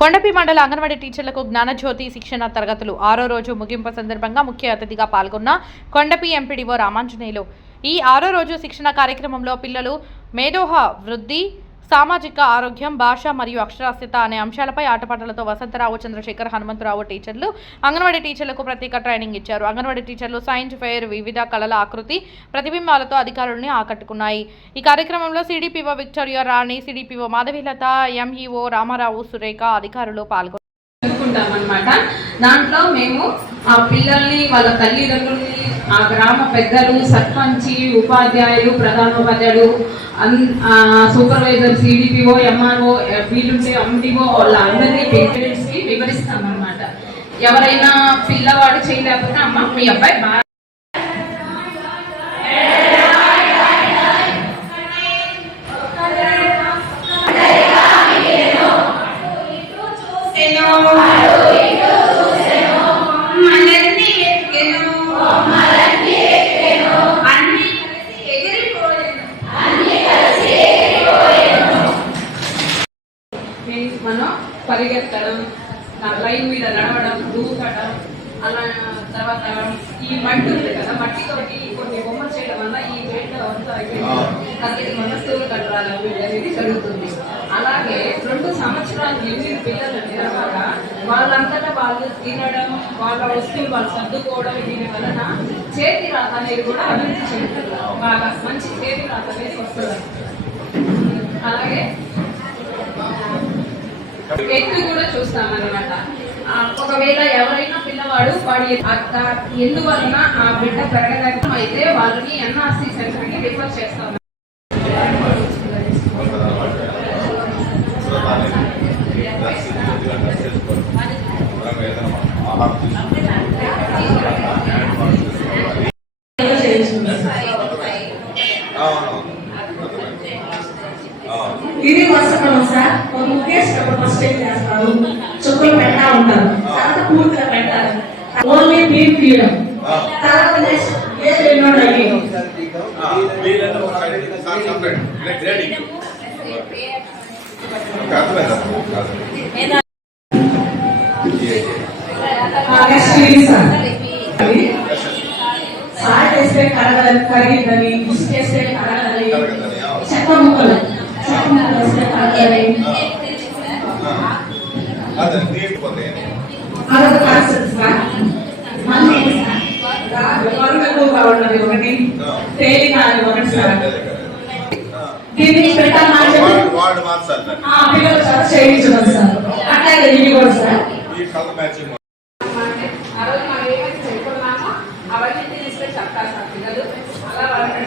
కొండపి మండల అంగన్వాడీ టీచర్లకు జ్ఞానజ్యోతి శిక్షణ తరగతులు ఆరో రోజు ముగింపు సందర్భంగా ముఖ్య అతిథిగా పాల్గొన్న కొండపి ఎంపీడీఓ రామాంజనేయులు. ఈ ఆరో రోజు శిక్షణ కార్యక్రమంలో పిల్లలు మేధోహ వృద్ధి సామాజిక ఆరోగ్యం భాష మరియు అక్షరాస్యత అనే అంశాలపై ఆటపాటలతో వసంతరావు చంద్రశేఖర్ హనుమంతరావు టీచర్లు అంగన్వాడీ టీచర్లకు ప్రత్యేక ట్రైనింగ్ ఇచ్చారు. అంగన్వాడీ టీచర్లు సైన్స్ ఫెయిర్ వివిధ కళల ఆకృతి ప్రతిబింబాలతో అధికారుల్ని ఆకట్టుకున్నాయి. ఈ కార్యక్రమంలో CDPO Victoria Rani CDPO Madhavilatha MEO Ramarao Surekha అధికారులు పాల్గొన్నారు. అనమాట దాంట్లో మేము ఆ పిల్లల్ని వాళ్ళ తల్లిదండ్రుల్ని ఆ గ్రామ పెద్దలు సర్పంచి ఉపాధ్యాయులు ప్రధానోపాధ్యాయులు అన్ సూపర్వైజర్ సిడిపిఓ ఎంఆర్ఓ వీలుంటే ఎండిఓ వాళ్ళ అందరినీ పేరెంట్స్కి వివరిస్తాం అనమాట ఎవరైనా పిల్లవాడు చేయలేకపోతే అమ్మ మీ అబ్బాయి బాగా పరిగెత్తడం నా లైన్ మీద నడవడం దూకడం అలా తర్వాత ఈ మట్టి ఉంది కదా మట్టితోటి కొన్ని బొమ్మలు చేయడం వల్ల ఈ వేట అంతా అసలు మన స్కూల్ కట్టడాలు అనేది జరుగుతుంది. అలాగే రెండు సంవత్సరాలు నిండిన పిల్లల తర్వాత వాళ్ళంతటా వాళ్ళు తినడం వాళ్ళ వస్తువులు వాళ్ళు సర్దుకోవడం దీని వలన చేతి రాత అనేది కూడా అభివృద్ధి చెందుతుంది. బాగా మంచి చేతి రాత అనేది వస్తుంది. అలాగే ఎత్తు కూడా చూస్తామన్నమాట. ఆ, ఒకవేళ ఎవరైనా పిల్లవాడు వాడి అక్క ఎందువలన ఆ బిడ్డ ప్రకటన అయితే వాళ్ళని ఎన్ఆర్సీ సెంటర్ రిఫర్ చేస్తాం. ಸಾಟ್ ಎಷ್ಟೇ ಕರಗಳಲ್ಲಿ ಕರಗಿದ್ದಲ್ಲಿ ಇಷ್ಟು ಎಷ್ಟೇ ಕರಗಳಲ್ಲಿ ಚಕ್ಕಮಕ್ಕಳು ಚಕ್ಕಮಕ್ಕಳು ಎಷ್ಟೇ ಕರಗಳಲ್ಲಿ ಅದನ್ನು ನೀರು ಬಂದೆ ಅದನ್ನು ಕಾಣಿಸುತ್ತೆ ಮೊನ್ನೆ తేలిక అది ఒకటి సార్ దీన్ని పెట్టాలని చెప్పి వార్డు మార్చాలి ఆ పిల్లలు చదువు చేయించడం సార్. అట్లాగే ఇది కూడా సార్. ఈ కలర్ మ్యాచింగ్ ఆ రోజు మనం ఏమైతే చెప్పుకున్నామో అవన్నీ తీసుకొని చెప్తారు సార్ పిల్లలు. అలా వాళ్ళకి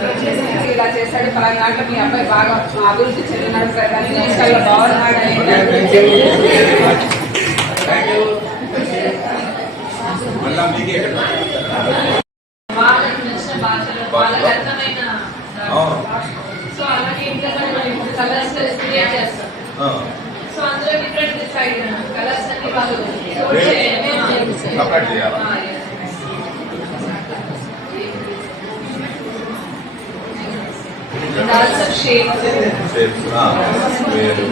వచ్చేసి ఇలా చేశాడు. పలానా దాంట్లో మీ అబ్బాయి బాగా అభివృద్ధి చెందినాడు సార్. అన్ని విషయాల్లో బాగున్నాడు అని. మళ్ళా సపరేట్ చేయాలా? షేప్స్ షేప్స్ ఆ, వేరు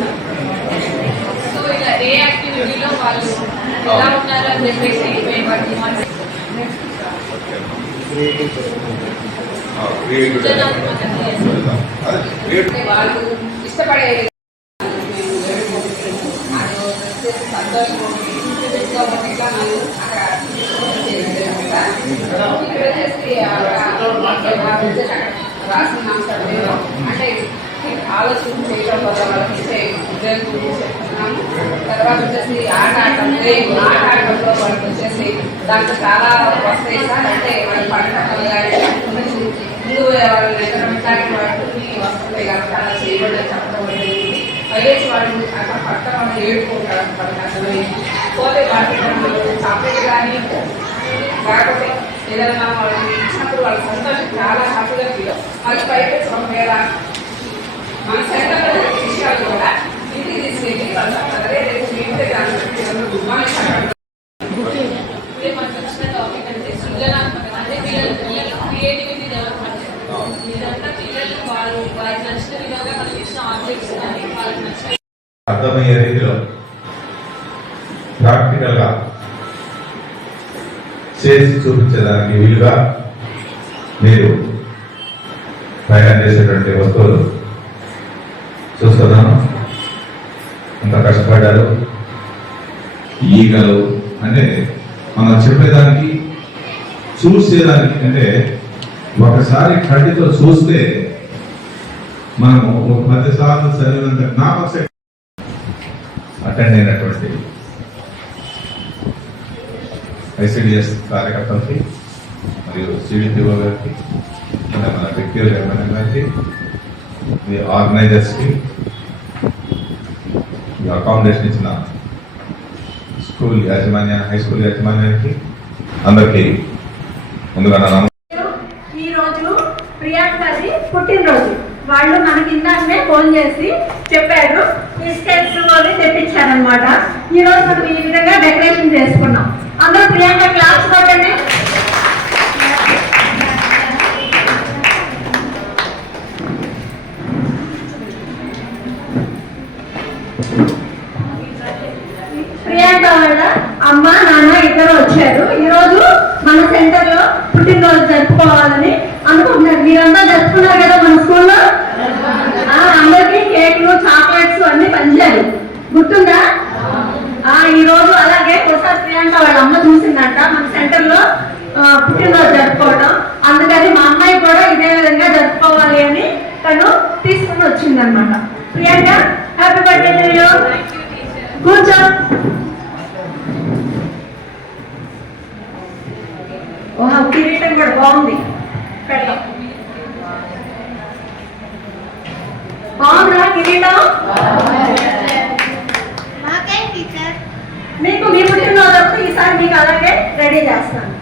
సో ఇలా ఏ యాక్టివిటీలో వాళ్ళు ఎలా ఉన్నారు అని చెప్పేసి మేము వాటిని మన- ఆ, క్రియేటివ్ అదే క్రియేటివ్ ఇష్టపడే రాసిన అంటే ఆలోచన చేయడం వల్ల వాళ్ళకి ఇచ్చే ఉద్యోగం గురించి చెప్తున్నాము తర్వాత వచ్చేసి ఆట ఆడటం ఆట ఆడటంలో వాళ్ళకి వచ్చేసి దాంట్లో చాలా వస్తాయి సార్ అంటే వాళ్ళ పడటం వారి ఎకనమిక్ వాటిని వస్తుంది కనుక అలా చేయడం చెప్పడం జరిగింది వైఎస్ వాళ్ళు అక్కడ పక్కన వాళ్ళు ఏడుకుంటారు అసలు పోతే వాటి చంపేది కానీ కాకపోతే ఏదైనా వాళ్ళకి ఇచ్చినప్పుడు వాళ్ళ సంతోషం చాలా హ్యాపీగా వచ్చిన టాపిక్ అంటే సృజనాత్మక అంటే పిల్లలు పిల్లలు క్రియేటివిటీ అర్థమయ్యే రీతిలో ప్రాక్టికల్గా చేసి చూపించడానికి వీలుగా మీరు తయారు చేసేటువంటి వస్తువులు చూస్తున్నాను. అంత కష్టపడ్డారు? ఈగలు అంటే మనం చెప్పేదానికి చూసేదానికి అంటే ఒకసారి కంటితో చూస్తే మనము ఒక పది సార్లు చదివినంత జ్ఞాపక శక్తి అటెండ్ అయినటువంటి ఐసిడిఎస్ కార్యకర్తలకి మరియు సిడిపిఓ గారికి మన మన వ్యక్తిగత ఎమ్మెల్యే గారికి మీ ఆర్గనైజర్స్కి మీ అకామిడేషన్ ఇచ్చిన స్కూల్ యాజమాన్య హై స్కూల్ యాజమాన్యానికి అందరికీ ముందుగా నా ఈరోజు ప్రియాంకది పుట్టినరోజు. వాళ్ళు మనకి ఇందాకనే ఫోన్ చేసి చెప్పారు. బిస్కెట్స్ అని తెప్పించారనమాట ఈరోజు మనం ఈ విధంగా డెకరేషన్ చేసుకున్నాం. అందరూ ప్రియాంక క్లాస్ కొట్టండి ప్రియాంక వాళ్ళ అమ్మ నాన్న ఇద్దరు వచ్చారు. ఈరోజు మన సెంటర్లో పుట్టినరోజు జరుపుకోవాలని అనుకుంటున్నారు. మీరంతా జరుపుకున్నారు కదా మన స్కూల్లో ఆ, అందరికీ కేకులు చాక్లెట్స్ అన్ని పంచారు గుర్తుందా ఆ ఈ రోజు అలాగే ఒకసారి ప్రియాంక వాళ్ళ అమ్మ చూసిందంట మన సెంటర్లో ఆ, పుట్టినరోజు జరుపుకోవటం అందుకని మా అమ్మాయి కూడా ఇదే విధంగా జరుపుకోవాలి అని తను తీసుకుని వచ్చిందనమాట ప్రియాంక హ్యాపీ బర్త్డే కూర్చో ఓహో కిరీటం కూడా బాగుంది పెడదాం బాగుందా కిరీటం మాకేం టీచర్ మీకు మీ పుట్టినరోజు అప్పుడు ఈసారి మీకు అలాగే రెడీ చేస్తాను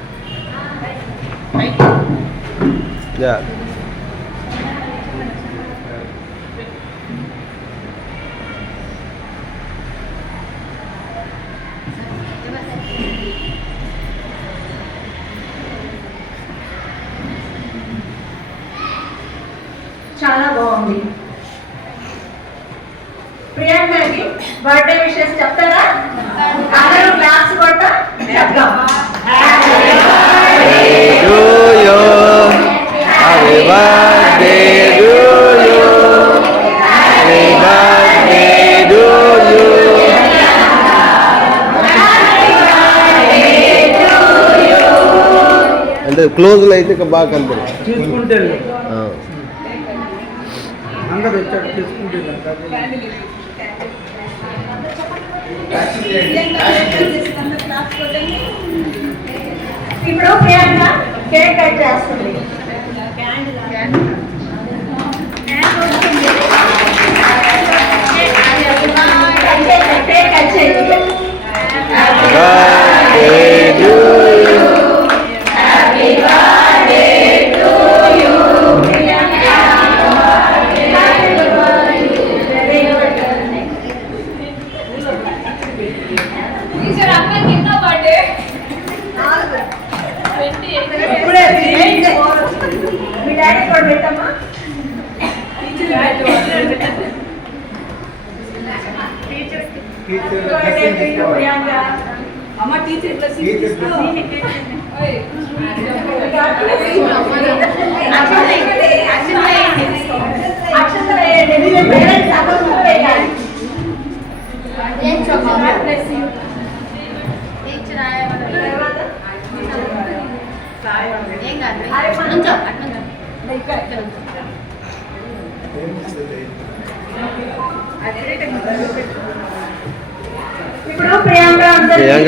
చాలా బాగుంది ప్రియాంకకి బర్త్డే విషెస్ చెప్తారా అందరూ క్లాస్ కొట్ట చెప్తాం to you. Happy birthday to you. Happy birthday to you. అంటే క్లోజ్లో అయితే బాగా కనపడు తీసుకుంటే అందరు వచ్చాడు తీసుకుంటే ఇప్పుడు కేక్ కట్ చేస్తుంది. కేక్ కట్ చేయండి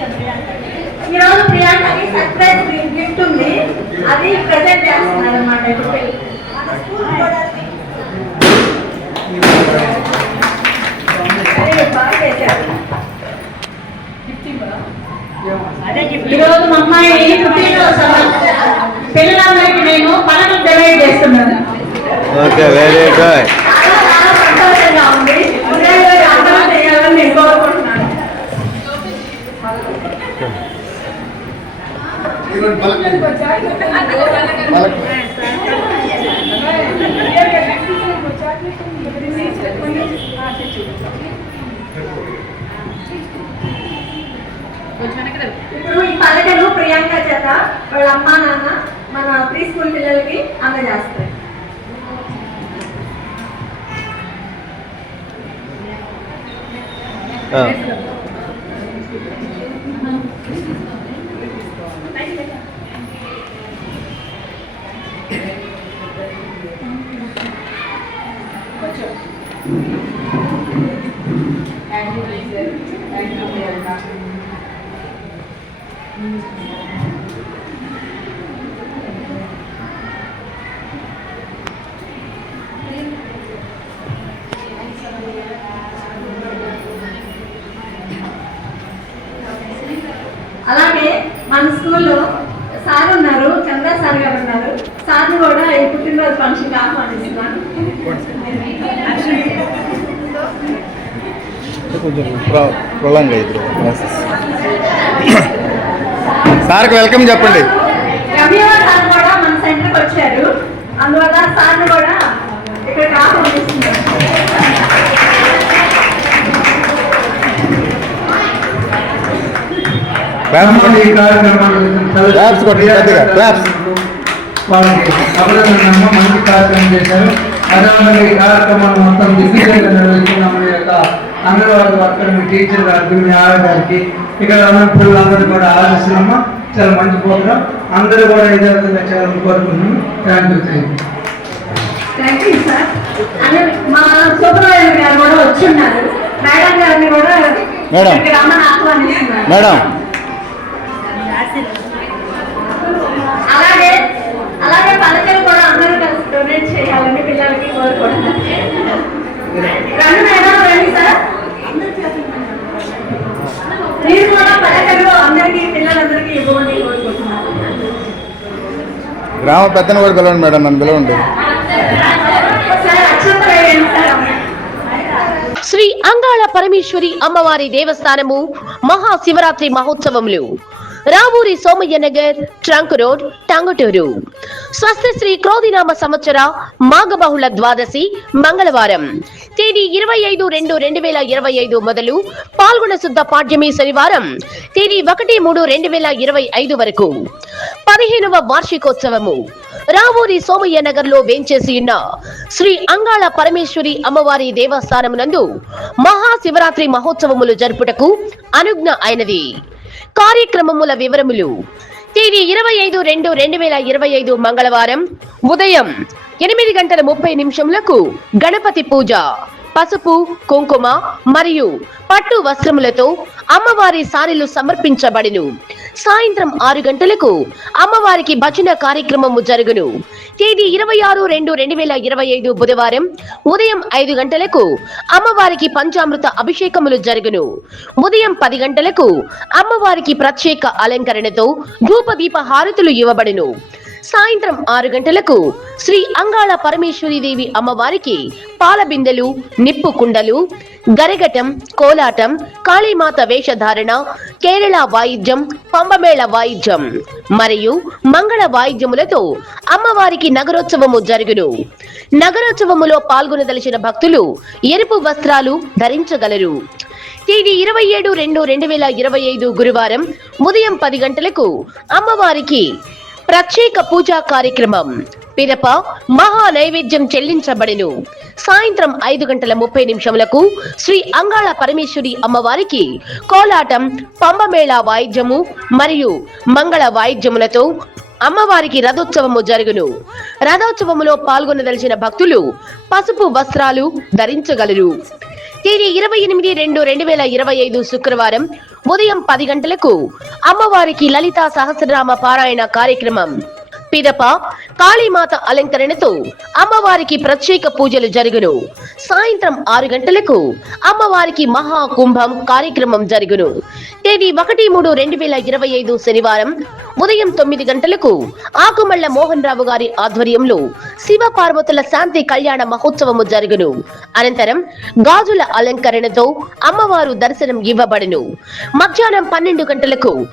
చాక్లెట్స్ ఈ రోజు ప్రియాంకకి సర్ప్రైజ్ గిఫ్ట్ ఉంది. అది ప్రజెంట్ చేస్తున్నారు అనమాట ఇప్పుడు. ఈ రోజు మా అమ్మాయి పుట్టినరోజు పిల్లలందరికీ నేను పనులు డివైడ్ చేస్తున్నాను ఓకే వెరీ గుడ్ చాలా చాలా సంతోషంగా ఉంది ఇదే విధంగా అందరూ చేయాలని నేను కోరుకుంటున్నాను ఇప్పుడు ఈ పథకాలు ప్రియాంక చేత వాళ్ళ అమ్మా నాన్న మన ప్రీ స్కూల్ పిల్లలకి అందజేస్తారు Uh. Thank you, to reason and to కొంచెం ప్రొలాంగ్ అయింది ప్రాసెస్ సార్కి వెల్కమ్ చెప్పండి. సార్ కూడా అందువల్ల సార్ని కొట్టండి, పెద్దగా. వాళ్ళకి మంచి కార్యక్రమం చేశారు. అదేవిధంగా ఈ కార్యక్రమాన్ని మొత్తం దిగ్విజయంగా అంగన్వాడీ వర్కర్ మీ టీచర్ గారికి మీ ఆవిడ గారికి ఇక్కడ ఉన్న పిల్లలందరూ కూడా ఆలోచిస్తున్నామా చాలా మంచి ప్రోగ్రాం అందరూ కూడా ఇదే విధంగా చేయాలని కోరుకుంటున్నాను thank you thank you thank you sir అని మా సూపర్వైజర్ గారు కూడా వచ్చున్నారు మేడం గారిని కూడా మేడం. మేడం. అలాగే అలాగే పథకాలు కూడా అందరూ కలిసి డొనేట్ చేయాలని పిల్లలకి కోరుకుంటున్నాను. రండి మేడం రండి సార్ మీరు కూడా పథకాలు అందరికీ పిల్లలందరికీ ఇవ్వమని కోరుకుంటున్నాను. గ్రామ పెద్దను కూడా పిలవండి మేడం నన్ను పిలవండి. శ్రీ అంగాళ పరమేశ్వరి అమ్మవారి దేవస్థానము Mahashivratri మహోత్సవములు. Ravuri Somaiah Nagar trunk road Tanguturu. స్వస్తి శ్రీ క్రోధినామ సంవత్సర మాఘబహుళ ద్వాదశి మంగళవారం. తేదీ ఇరవై ఐదు రెండు రెండు వేల ఇరవై ఐదు మొదలు పాల్గొన శుద్ధ పాడ్యమి శనివారం తేదీ ఒకటి మూడు రెండు వేల ఇరవై ఐదు వరకు. పదిహేనవ వార్షికోత్సవము. రావూరి సోమయ్య నగర్లో వేంచేసి ఉన్న శ్రీ అంగాళ పరమేశ్వరి అమ్మవారి దేవస్థానమునందు మహాశివరాత్రి మహోత్సవములు జరుపుటకు అనుజ్ఞ అయినది. కార్యక్రమముల వివరములు. తేదీ ఇరవై ఐదు రెండు రెండు వేల ఇరవై ఐదు మంగళవారం ఉదయం ఎనిమిది గంటల ముప్పై నిమిషములకు గణపతి పూజ. పసుపు కుంకుమ మరియు పట్టు వస్త్రములతో అమ్మవారి సారీలు సమర్పించబడిను. సాయంత్రం ఆరు గంటలకు అమ్మవారికి భజన కార్యక్రమము జరుగును. తేదీ ఇరవై ఆరు రెండు రెండు వేల ఇరవై ఐదు బుధవారం ఉదయం ఐదు గంటలకు అమ్మవారికి పంచామృత అభిషేకములు జరుగును. ఉదయం పది గంటలకు అమ్మవారికి ప్రత్యేక అలంకరణతో ధూపదీప హారతులు ఇవ్వబడును. సాయంత్రం ఆరు గంటలకు శ్రీ అంగాళ పరమేశ్వరీదేవి అమ్మవారికి పాలబిందెలు నిప్పు కుండలు గరగటం కోలాటం కాళీమాత వేషధారణ కేరళ వాయిద్యం పంబమేళ వాయిద్యం మరియు మంగళ వాయిద్యములతో అమ్మవారికి నగరోత్సవము జరుగును. నగరోత్సవములో పాల్గొనదలిచిన భక్తులు ఎరుపు వస్త్రాలు ధరించగలరు. తేదీ ఇరవై ఏడు రెండు రెండు వేల ఇరవై ఐదు గురువారం ఉదయం పది గంటలకు అమ్మవారికి ప్రత్యేక పూజా కార్యక్రమం. పిదప మహా నైవేద్యం చెల్లించబడిను. సాయంత్రం ఐదు గంటల ముప్పై నిమిషములకు శ్రీ అంగాళ పరమేశ్వరి అమ్మవారికి కోలాటం పంబమేళ వాయిద్యము మరియు మంగళ వాయిద్యములతో అమ్మవారికి రథోత్సవము జరుగును. రథోత్సవములో పాల్గొనదలిచిన భక్తులు పసుపు వస్త్రాలు ధరించగలరు. తేదీ ఇరవై ఎనిమిది రెండు రెండు వేల ఇరవై ఐదు శుక్రవారం ఉదయం పది గంటలకు అమ్మవారికి లలితా సహస్రనామ పారాయణ కార్యక్రమం పిదప కాళీమాత అలంకరణతో అమ్మవారికి ప్రత్యేక పూజలు జరుగును. సాయంత్రం ఆరు గంటలకు అమ్మవారికి మహాకుంభం కార్యక్రమం జరుగును. తేదీ ఒకటి మూడు రెండు వేల ఇరవై ఐదు శనివారం ఉదయం తొమ్మిది గంటలకు ఆకుమళ్ళ మోహన్ రావు గారి ఆధ్వర్యంలో శివ పార్వతుల శాంతి కళ్యాణ మహోత్సవము జరుగును. అనంతరం గాజుల అలంకరణతో అమ్మవారు దర్శనం ఇవ్వబడును. మధ్యాహ్నం పన్నెండు గంటలకు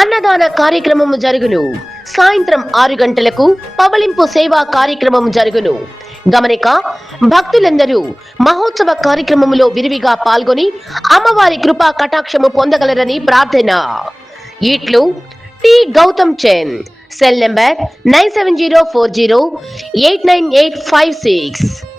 అన్నదాన కార్యక్రమము జరుగును. సాయంత్రం ఆరు గంటలకు పవలింపు సేవా కార్యక్రమం జరుగును. గమనిక భక్తులందరూ మహోత్సవ కార్యక్రమములో విరివిగా పాల్గొని అమ్మవారి కృపా కటాక్షము పొందగలరని ప్రార్థన. ఇట్లు T. Gautam Chand cell number nine seven zero four zero eight nine eight five six.